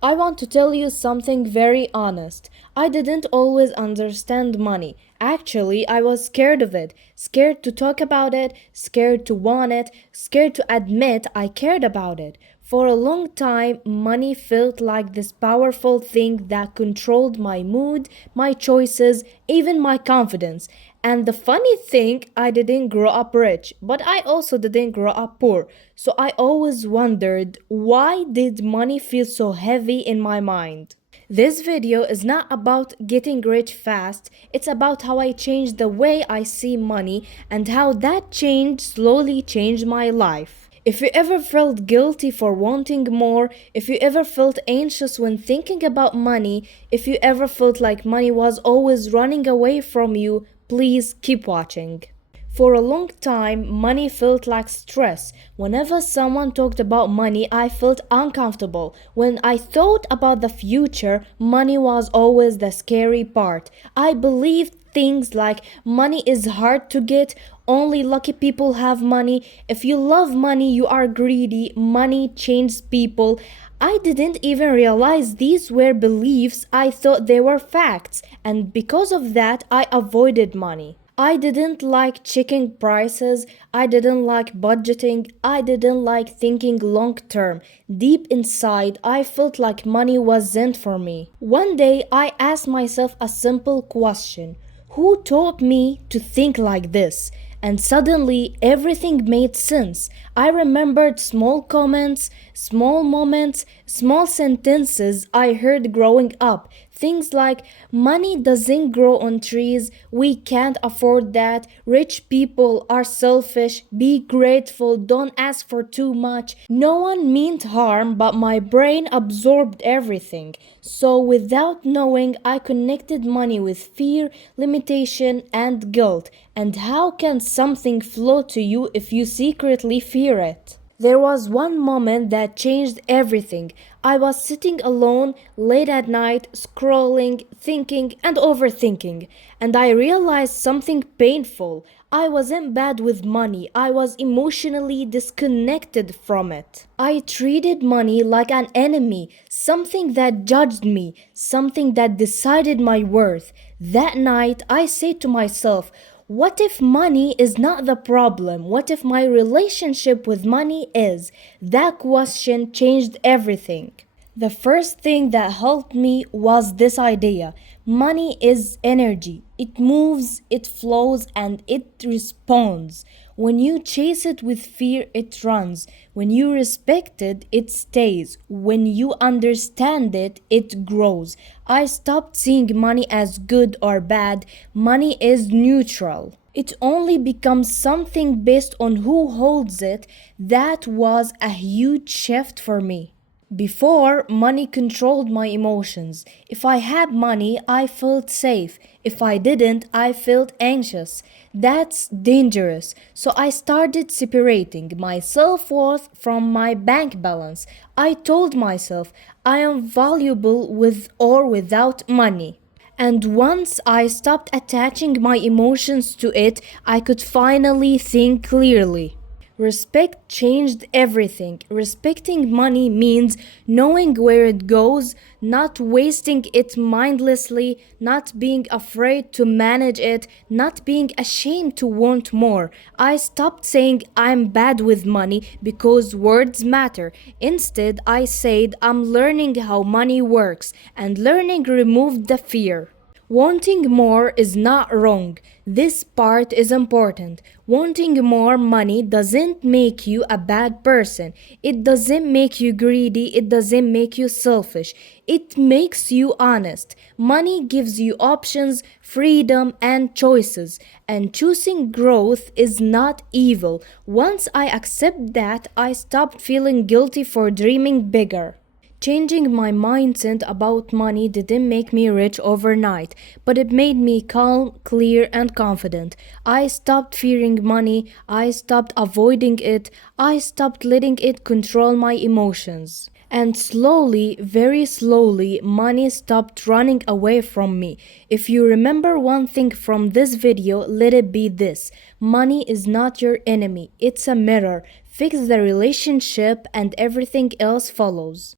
I want to tell you something very honest. I didn't always understand money. Actually, I was scared of it, scared to talk about it, scared to want it, scared to admit I cared about it. For a long time, money felt like this powerful thing that controlled my mood, my choices, even my confidence. And the funny thing, I didn't grow up rich, but I also didn't grow up poor. So I always wondered, why did money feel so heavy in my mind? This video is not about getting rich fast, it's about how I changed the way I see money and how that change slowly changed my life. If you ever felt guilty for wanting more, if you ever felt anxious when thinking about money, if you ever felt like money was always running away from you, please keep watching. For a long time, money felt like stress. Whenever someone talked about money, I felt uncomfortable. When I thought about the future, money was always the scary part. I believed things like money is hard to get, only lucky people have money, if you love money, you are greedy, money changes people. I didn't even realize these were beliefs, I thought they were facts, and because of that, I avoided money. I didn't like checking prices, I didn't like budgeting, I didn't like thinking long term. Deep inside, I felt like money wasn't for me. One day, I asked myself a simple question: who taught me to think like this? And suddenly everything made sense. I remembered small comments, small moments, small sentences I heard growing up. Things like, money doesn't grow on trees, we can't afford that, rich people are selfish, be grateful, don't ask for too much. No one meant harm, but my brain absorbed everything. So without knowing, I connected money with fear, limitation, and guilt. And how can something flow to you if you secretly fear it? There was one moment that changed everything. I was sitting alone late at night, scrolling, thinking, and overthinking, and I realized something painful. I wasn't bad with money, I was emotionally disconnected from it. I treated money like an enemy, something that judged me, something that decided my worth. That night, I said to myself, what if money is not the problem? What if my relationship with money is? That question changed everything. The first thing that helped me was this idea. Money is energy. It moves, it flows, and it responds. When you chase it with fear, it runs. When you respect it, it stays. When you understand it, it grows. I stopped seeing money as good or bad. Money is neutral. It only becomes something based on who holds it. That was a huge shift for me. Before, money controlled my emotions. If I had money, I felt safe. If I didn't, I felt anxious. That's dangerous. So I started separating my self-worth from my bank balance. I told myself I am valuable with or without money. And once I stopped attaching my emotions to it, I could finally think clearly. Respect changed everything. Respecting money means knowing where it goes, not wasting it mindlessly, not being afraid to manage it, not being ashamed to want more. I stopped saying I'm bad with money because words matter. Instead, I said I'm learning how money works, and learning removed the fear. Wanting more is not wrong. This part is important. Wanting more money doesn't make you a bad person. It doesn't make you greedy. It doesn't make you selfish. It makes you honest. Money gives you options, freedom, and choices. And choosing growth is not evil. Once I accept that, I stopped feeling guilty for dreaming bigger. Changing my mindset about money didn't make me rich overnight, but it made me calm, clear, and confident. I stopped fearing money, I stopped avoiding it, I stopped letting it control my emotions. And slowly, very slowly, money stopped running away from me. If you remember one thing from this video, let it be this: money is not your enemy, it's a mirror. Fix the relationship and everything else follows.